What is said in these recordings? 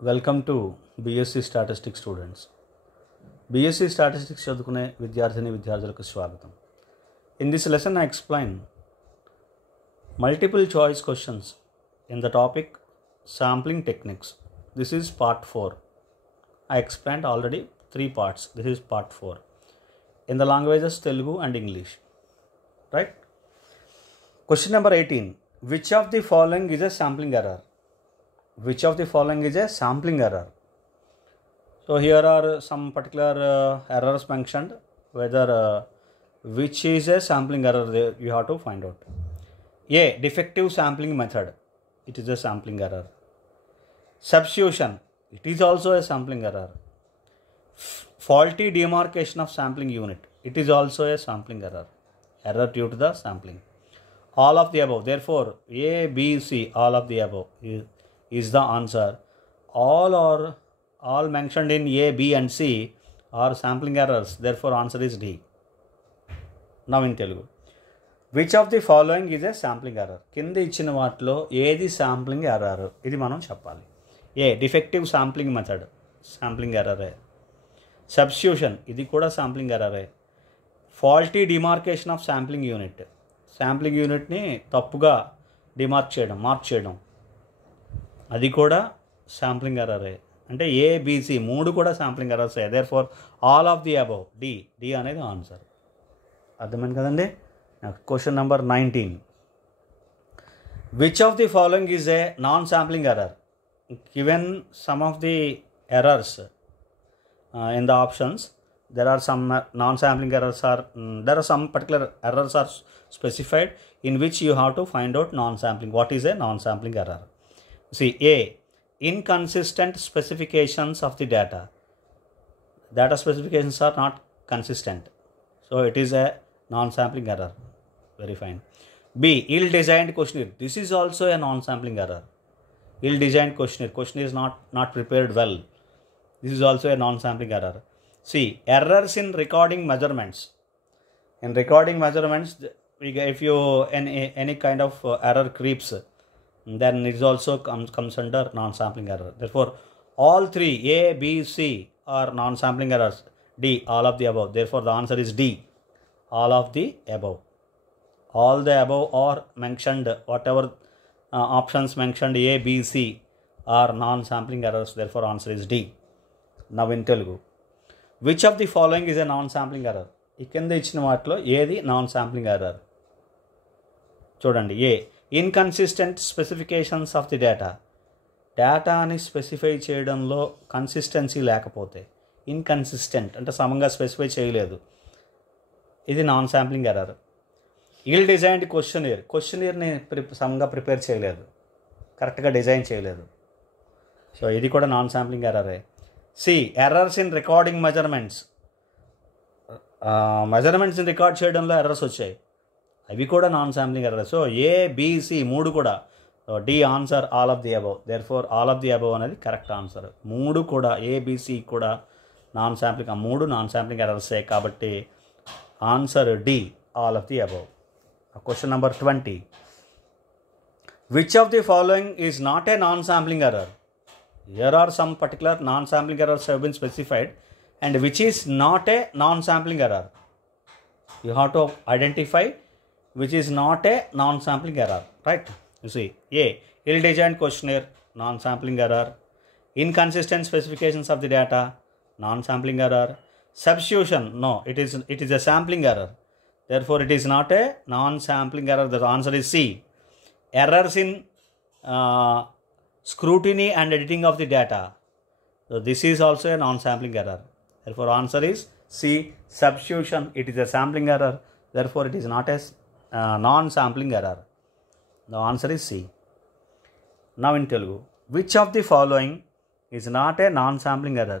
Welcome to BSc statistics students. BSc statistics చదువుకునే విద్యార్థులకు స్వాగతం. In this lesson I explain multiple choice questions in the topic sampling techniques. This is part 4. I explained already 3 parts. This is part 4 in the languages Telugu and English. Right? Question number 18. Which of the following is a sampling error? Which of the following is a sampling error? So here are some particular errors mentioned. Whether which is a sampling error, you have to find out. A. Defective sampling method. It is a sampling error. Substitution. It is also a sampling error. Faulty demarcation of sampling unit. It is also a sampling error. Error due to the sampling. All of the above. Therefore, A, B, C, all of the above is the answer. All mentioned in A, B and C are sampling errors. Therefore, answer is D. Now in Telugu. Which of the following is a sampling error? కింద ఇచ్చిన వాటిలో ఏది sampling error, ఇది మనం చెప్పాలి. A. Defective sampling method, sampling ఎర్రరే. Substitution, ఇది కూడా శాంప్లింగ్ ఎర్రరే. Faulty demarcation of sampling unit, sampling యూనిట్ని తప్పుగా మార్క్ చేయడం, అది కూడా శాంప్లింగ్ ఎర్రరే. అంటే ఏ, బీసీ 3 కూడా sampling errors. Therefore all of the above, D అనేది ఆన్సర్. అర్థమైంది కదండి. Question number 19. Which of the following is a non-sampling error? Given some of the errors in the options, there are some non-sampling errors there are some particular errors are specified in which you have to find out non-sampling. What is a non-sampling error? See, A. Inconsistent specifications of the data. Data specifications are not consistent, so it is a non-sampling error. Very fine. B. Ill-designed questionnaire. This is also a non-sampling error. Ill-designed questionnaire is not prepared well. This is also a non-sampling error. C. Errors in recording measurements. In recording measurements, if you any kind of error creeps, then it also comes under non-sampling error. Therefore, all 3 A, B, C are non-sampling errors. D. All of the above. Therefore, the answer is D. All of the above. All the above are mentioned, whatever options mentioned A, B, C are non-sampling errors. Therefore, answer is D. Now in Telugu. Which of the following is a non-sampling error? ఈ కింద ఇచ్చిన వాటిలో ఏది non-sampling error? చూడండి. A. Inconsistent specifications of the data. డేటాని specify చేయడంలో consistency లేకపోతే, inconsistent అంటే సమంగా స్పెసిఫై చేయలేదు, ఇది non-sampling error. ఇల్ డిజైన్డ్ క్వశ్చనీర్ని సమంగా ప్రిపేర్ చేయలేదు, కరెక్ట్గా డిజైన్ చేయలేదు, సో ఇది కూడా non-sampling error. C. Errors in recording మెజర్మెంట్స్ని రికార్డ్ చేయడంలో ఎర్రర్స్ వచ్చాయి, అవి కూడా non-sampling error. So A, B, C 3 కూడా. D answer all of the above. Therefore all of the above అనేది కరెక్ట్ ఆన్సర్. 3 కూడా ఏ, బి, సి కూడా non-sampling, 3 non-sampling errorsే. కాబట్టి answer D, all of the above. Question number 20. Which of the following is not a non-sampling error? Here are some particular non-sampling errors have been specified, and which is not a non-sampling error. You have to identify which is not a non-sampling error, right? You see, A. Ill-designed questionnaire, non-sampling error. Inconsistent specifications of the data, non-sampling error. Substitution, no, it is a sampling error. Therefore, it is not a non-sampling error. The answer is C. Errors in scrutiny and editing of the data. So, this is also a non-sampling error. Therefore, answer is C. Substitution, it is a sampling error. Therefore, it is not a non-sampling error. The answer is C. Now in Telugu. Which of the following is not a non-sampling error?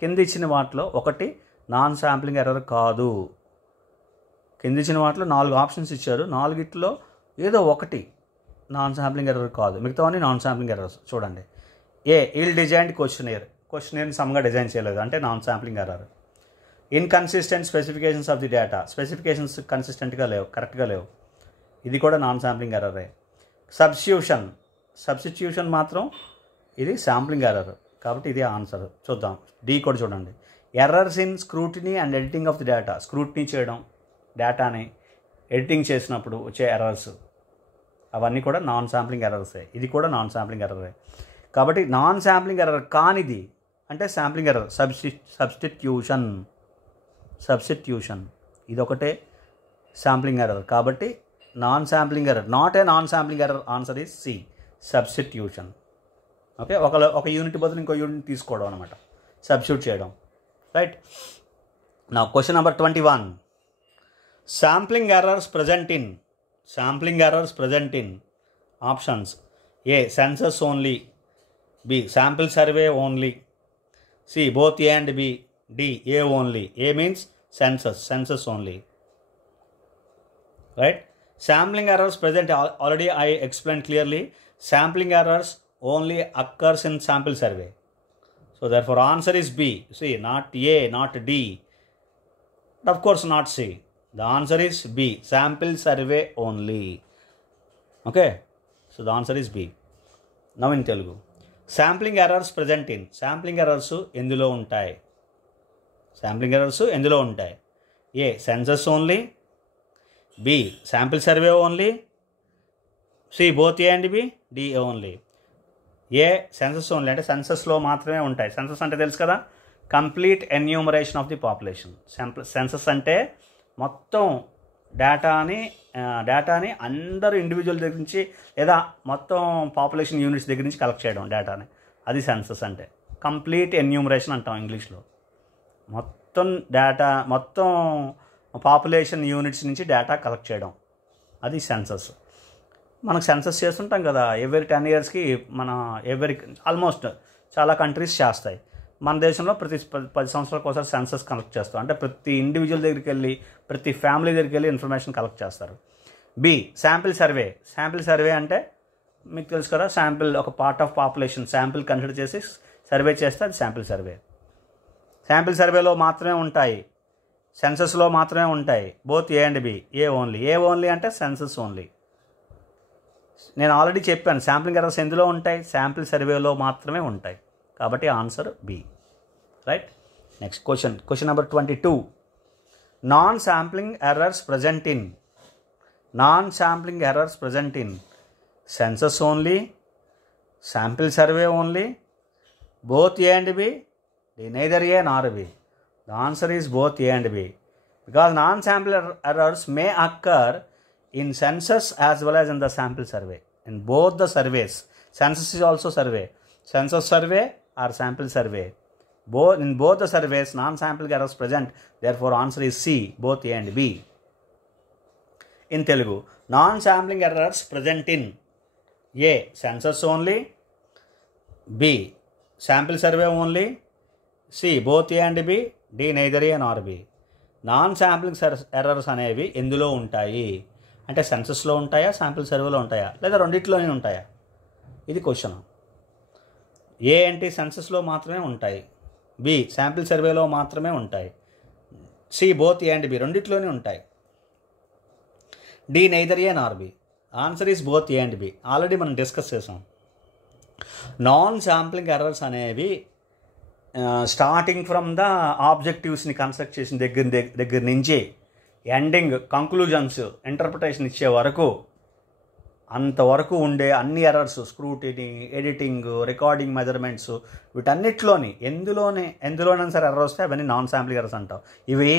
కింద ఇచ్చిన వాటిలో ఒకటి non-sampling error కాదు. కింద ఇచ్చిన వాటిలో 4 options ఇచ్చారు, 4 ఏదో ఒకటి non-sampling error కాదు, మిగతావన్నీ non-sampling errors. చూడండి. ఏ. ఇల్ డిజైన్డ్ క్వశ్చనీర్ని సమంగా డిజైన్ చేయలేదు, అంటే non-sampling error. Inconsistent specifications of the data, specifications కన్సిస్టెంట్గా లేవు, కరెక్ట్గా లేవు, ఇది కూడా non-sampling error. సబ్స్టిట్యూషన్ మాత్రం ఇది శాంప్లింగ్ ఎర్రర్. కాబట్టి ఇది ఆన్సర్. చూద్దాం డి కూడా చూడండి. Errors in scrutiny and editing of the data. Scrutiny చేయడం, డేటాని ఎడిటింగ్ చేసినప్పుడు వచ్చే ఎర్రర్స్ అవన్నీ కూడా నాన్ శాంప్లింగ్ ఎర్రర్సే. ఇది కూడా నాన్ శాంప్లింగ్ ఎర్రరే. కాబట్టి నాన్ శాంప్లింగ్ ఎర్రర్ కానిది అంటే శాంప్లింగ్ ఎర్రర్. సబ్స్టిట్యూషన్ ఇదొకటే శాంప్లింగ్ ఎర్రర్. కాబట్టి non sampling error, not a non sampling error. Answer is C, substitution. Okay, ఒక యూనిట్ బదులు ఇంకో యూనిట్ తీసుకోవడం అనమాట, సబ్స్టిట్యూట్ చేయడం. రైట్. నా question number 21. Sampling errors present in options. A census only, B sample survey only, C both A and B, D A only. A means census only. Right. Sampling errors present, already I explained clearly. Sampling errors only occurs in sample survey. So therefore answer is B. See, not A, not D. But of course not C. The answer is B. Sample survey only. Okay. So the answer is B. Now in Telugu. Sampling errors present in. Sampling errors ఎందులో ఉంటాయి? Sampling errors ఎందులో ఉంటాయి? A. Census only. B. Sample survey only. C. Both A and B. D only. A. Census only అంటే సెన్సస్లో మాత్రమే ఉంటాయి. Census అంటే తెలుసు కదా, complete enumeration of the population. Census అంటే మొత్తం డేటాని అందరూ ఇండివిజువల్ దగ్గర నుంచి లేదా మొత్తం పాపులేషన్ యూనిట్స్ దగ్గర నుంచి కలెక్ట్ చేయడం డేటాని. అది సెన్సస్ అంటే. కంప్లీట్ ఎన్యూమరేషన్ అంటాం ఇంగ్లీష్లో. మొత్తం పాపులేషన్ యూనిట్స్ నుంచి డేటా కలెక్ట్ చేయడం, అది సెన్సస్. మనకు సెన్సస్ చేస్తుంటాం కదా ఎవ్రీ 10 yearsకి. ఆల్మోస్ట్ చాలా కంట్రీస్ చేస్తాయి. మన దేశంలో ప్రతి 10 సంవత్సరాలకు ఒకసారి సెన్సస్ కలెక్ట్ చేస్తాం. అంటే ప్రతి ఇండివిజువల్ దగ్గరికి వెళ్ళి, ప్రతి ఫ్యామిలీ దగ్గరికి వెళ్ళి ఇన్ఫర్మేషన్ కలెక్ట్ చేస్తారు. బి. శాంపిల్ సర్వే అంటే మీకు తెలుసు కదా, ఒక part of population sample consider చేసి సర్వే చేస్తే అది శాంపిల్ సర్వేలో మాత్రమే ఉంటాయి, సెన్సస్లో మాత్రమే ఉంటాయి. Both A and B. A only అంటే సెన్సస్ ఓన్లీ. నేను ఆల్రెడీ చెప్పాను శాంప్లింగ్ ఎర్రర్స్ ఎందులో ఉంటాయి, శాంపిల్ సర్వేలో మాత్రమే ఉంటాయి. కాబట్టి answer B. Right. Next question number 22. Non sampling errors present in census only, sample survey only, both A and B, neither A nor B. The answer is both A and B. Because non-sample errors may occur in census as well as in the sample survey. In both the surveys. Census is also survey. Census survey or sample survey. In both the surveys, non-sample errors present. Therefore, answer is C, both A and B. In Telugu, non-sampling errors present in A. Census only. B. Sample survey only. C. Both A and B. D. Neither A nor B. Non sampling errors అనేవి ఎందులో ఉంటాయి అంటే సెన్సస్లో ఉంటాయా, sample సర్వేలో ఉంటాయా, లేదా రెండిట్లోనే ఉంటాయా? ఇది క్వశ్చన్. ఏ అంటే సెన్సస్లో మాత్రమే ఉంటాయి, బి శాంపిల్ సర్వేలో మాత్రమే ఉంటాయి, C both A and B రెండిట్లోనే ఉంటాయి, D neither A nor B. Answer is both A and B. Already మనం డిస్కస్ చేసాం. నాన్ శాంప్లింగ్ ఎర్రర్స్ అనేవి స్టార్టింగ్ ఫ్రమ్ ద ఆబ్జెక్టివ్స్ని కన్స్ట్రక్ట్ చేసిన దగ్గర నుంచి ఎండింగ్ కంక్లూజన్స్ ఇంటర్ప్రిటేషన్ ఇచ్చే వరకు అంతవరకు ఉండే అన్ని errors, scrutiny, editing, recording, measurements, ఎందులోనే సరే ఎర్రర్ వస్తే అవన్నీ నాన్ శాంప్లింగ్ ఎర్రర్స్ అంటాం. ఇవి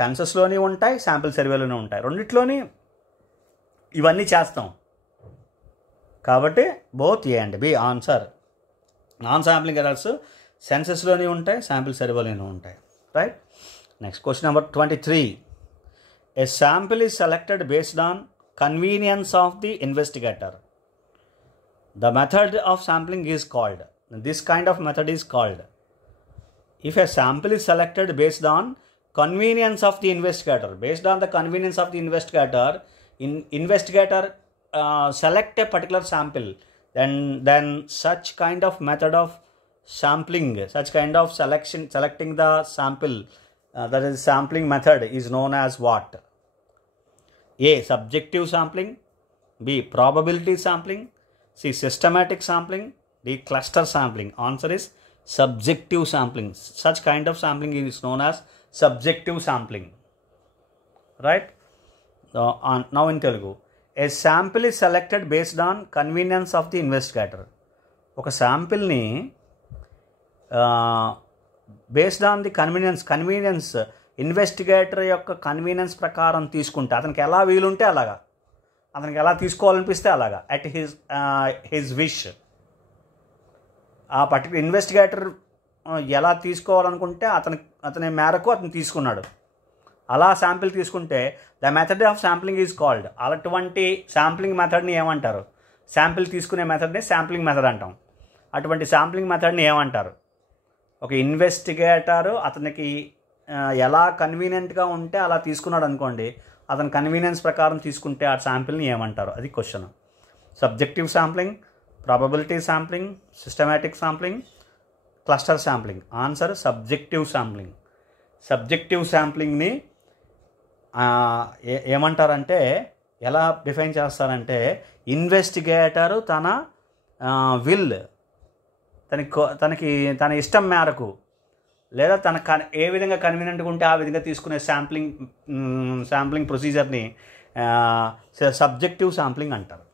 సెన్సస్లోనే ఉంటాయి, శాంపిల్ సర్వేలోనే ఉంటాయి, రెండిట్లోని ఇవన్నీ చేస్తాం. కాబట్టి both A and B answer. Non sampling errors సెన్సస్లోనే ఉంటాయి, శాంపిల్ సర్వేలోనే ఉంటాయి. Right. Next question number 23. A sample is selected based on convenience of the investigator. The method of sampling is called. This kind of method is called. If a sample is selected based on convenience of the investigator, based on the convenience of the investigator select a particular sample, then such kind of method of sampling, such kind of selecting the sample, that is sampling method is known as what? A. Subjective sampling. B. Probability sampling. C. Systematic sampling. D. Cluster sampling. Answer is subjective sampling. Such kind of sampling is known as subjective sampling, right? Now in Telugu, a sample is selected based on convenience of the investigator. ఒక శాంపిల్ని based on the convenience investigator యొక్క convenience ప్రకారం తీసుకుంటే, అతనికి ఎలా వీలుంటే అలాగా, అతనికి ఎలా తీసుకోవాలనిపిస్తే అలాగా, అట్ హిజ్ విష్. ఆ పర్టికులర్ ఇన్వెస్టిగేటర్ ఎలా తీసుకోవాలనుకుంటే అతని మేరకు అతను తీసుకున్నాడు. అలా శాంపిల్ తీసుకుంటే the method of sampling is called. అటువంటి శాంప్లింగ్ మెథడ్ని ఏమంటారు? శాంపిల్ తీసుకునే మెథడ్ని శాంప్లింగ్ మెథడ్ అంటాం. అటువంటి శాంప్లింగ్ మెథడ్ని ఏమంటారు? ఒక ఇన్వెస్టిగేటరు అతనికి ఎలా కన్వీనియంట్గా ఉంటే అలా తీసుకున్నాడు అనుకోండి, అతని కన్వీనియన్స్ ప్రకారం తీసుకుంటే ఆ శాంపిల్ని ఏమంటారు? అది question. Subjective sampling, probability sampling, systematic sampling, cluster sampling. Answer subjective sampling. Subjective శాంప్లింగ్ని ఏమంటారంటే, ఎలా డిఫైన్ చేస్తారంటే, ఇన్వెస్టిగేటరు తన విల్, తన ఇష్టం మేరకు లేదా ఏ విధంగా కన్వీనియంట్గా ఉంటే ఆ విధంగా తీసుకునే శాంప్లింగ్ ప్రొసీజర్ని సబ్జెక్టివ్ శాంప్లింగ్ అంటారు.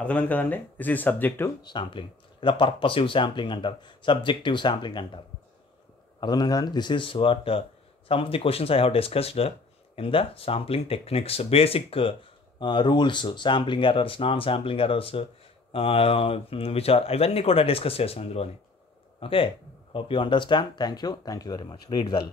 అర్థమైంది కదండి? This is subjective sampling. లేదా పర్పసివ్ శాంప్లింగ్ అంటారు, సబ్జెక్టివ్ శాంప్లింగ్ అంటారు. అర్థమైంది కదండి? This is what some of the questions I have discussed in the sampling techniques. Basic rules, sampling errors, non sampling errors, which are, ఇవన్నీ కూడా discuss చేసాం ఇందులోని. Okay, hope you understand. Thank you very much. Read well.